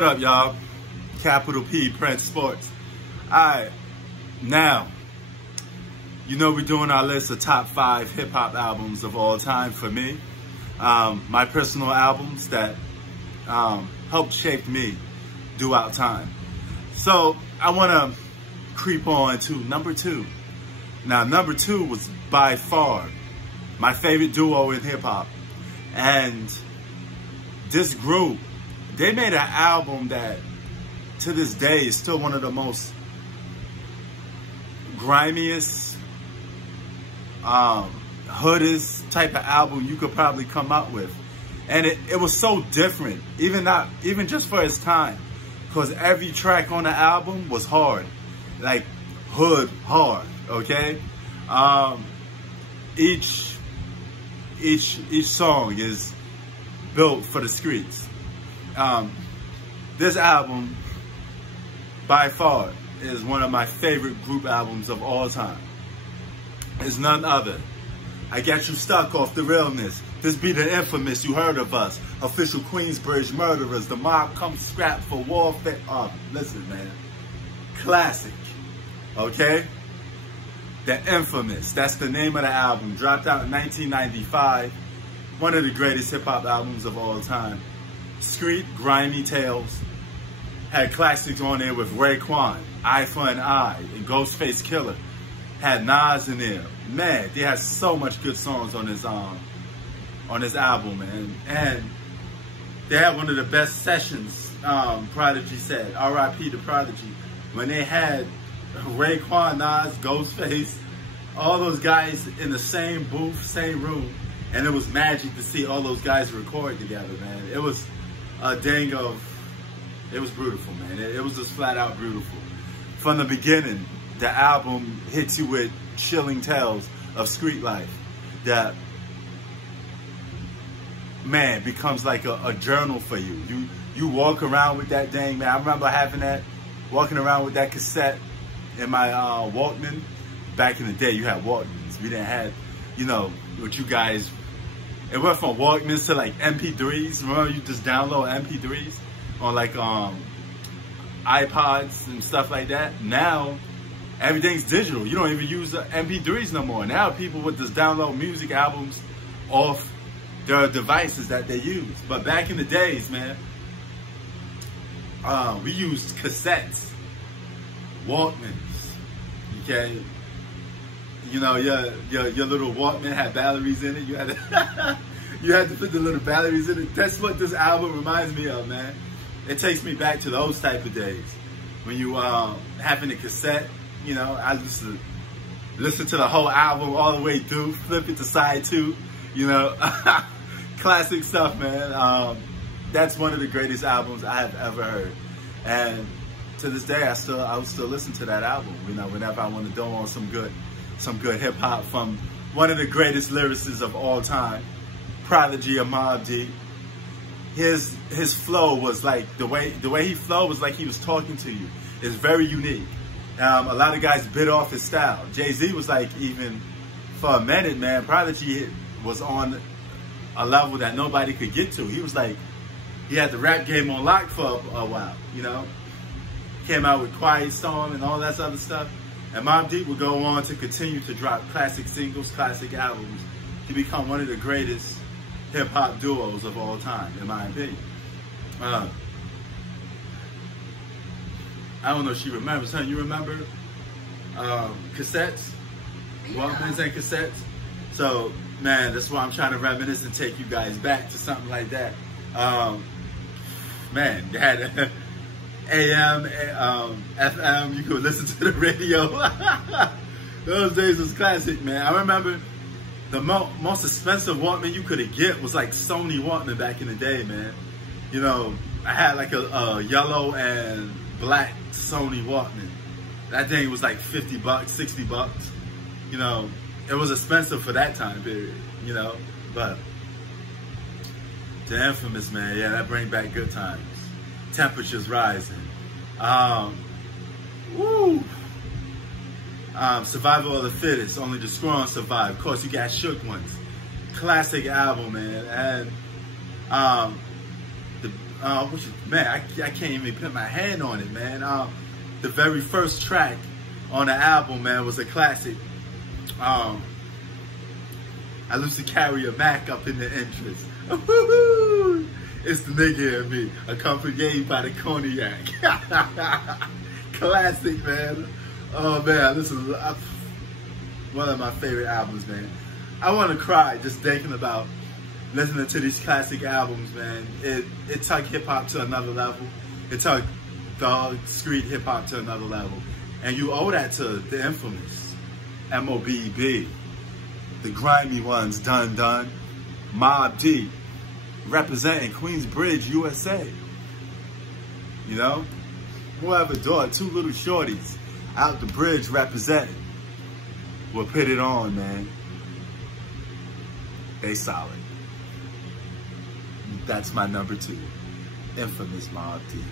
What up, y'all? Capital P Prince Sports. Alright, now, you know we're doing our list of top 5 hip-hop albums of all time for me. My personal albums that helped shape me throughout time. So, I want to creep on to number 2. Now, number 2 was by far my favorite duo in hip-hop. And this group, they made an album that, to this day, is still one of the most grimiest, hoodest type of album you could probably come up with. And it was so different, even just for its time, because every track on the album was hard, like hood hard, okay? Each song is built for the streets. This album, by far, is one of my favorite group albums of all time. It's none other. I Got You Stuck Off the Realness. This be the infamous, you heard of us. Official Queensbridge Murderers. The Mob Comes Scrap for Warfare. Listen, man. Classic. Okay? The Infamous. That's the name of the album. Dropped out in 1995. One of the greatest hip-hop albums of all time. Street, Grimy Tales. Had classics on there with Raekwon, Eye for an Eye, and Ghostface Killah. Had Nas in there. Man, they had so much good songs on this album, man. And they had one of the best sessions, Prodigy said, R.I.P. to Prodigy, when they had Raekwon, Nas, Ghostface, all those guys in the same booth, same room. And it was magic to see all those guys record together, man. It was a dang of, it was beautiful, man. It was just flat out beautiful. From the beginning, the album hits you with chilling tales of street life that, man, becomes like a journal for you. You walk around with that dang, man. I remember having that, walking around with that cassette in my Walkman. Back in the day, you had Walkmans. We didn't have, you know, what you guys, it went from Walkmans to like MP3s. Remember, you just download MP3s on like iPods and stuff like that. Now, everything's digital. You don't even use MP3s no more. Now people would just download music albums off their devices that they use. But back in the days, man, we used cassettes, Walkmans, okay? You know, your little Walkman had batteries in it. You had to, you had to put the little batteries in it. That's what this album reminds me of, man. It takes me back to those type of days when you having a cassette. You know, I listen to the whole album all the way through, flip it to side 2. You know, classic stuff, man. That's one of the greatest albums I have ever heard, and to this day, I would still listen to that album. You know, whenever I want to throw on some good hip hop from one of the greatest lyricists of all time, Prodigy or Mobb Deep. His flow was like, the way he flowed was like he was talking to you. It's very unique. A lot of guys bit off his style. Jay-Z was like, even for a minute, man, Prodigy was on a level that nobody could get to. He was like, he had the rap game on lock for a while, you know? Came out with Quiet Storm and all that other stuff. And Mobb Deep would go on to continue to drop classic singles, classic albums, to become one of the greatest hip-hop duos of all time, in my opinion. I don't know if she remembers. Huh? You remember cassettes? Yeah. Walkmans and cassettes? So, man, that's why I'm trying to reminisce and take you guys back to something like that. Man, they had AM, FM, you could listen to the radio. Those days was classic, man. I remember the most expensive Walkman you could get was like Sony Walkman back in the day, man. You know, I had like a yellow and black Sony Walkman. That thing was like 50 bucks, 60 bucks. You know, it was expensive for that time period, you know, but the Infamous, man, yeah, that bring back good times. Temperatures rising. Survival of the Fittest, Only the Strong Survive. Of course, you got Shook Ones. Classic album, man. And Man, I can't even put my hand on it, man. The very first track on the album, man, was a classic. I used to carry a Mac up in the entrance. It's the nigga in me, accompanied by the cognac. Classic, man. Oh man, this is one of my favorite albums, man. I want to cry just thinking about listening to these classic albums, man. It took hip hop to another level. It took the street hip hop to another level. And you owe that to the infamous M.O.B.B., the grimy ones, Dun Dun, Mobb D, representing Queensbridge, USA. You know? Whoever thought, two little shorties out the bridge representing will put it on, man. They solid. That's my number 2. Infamous Mobb D.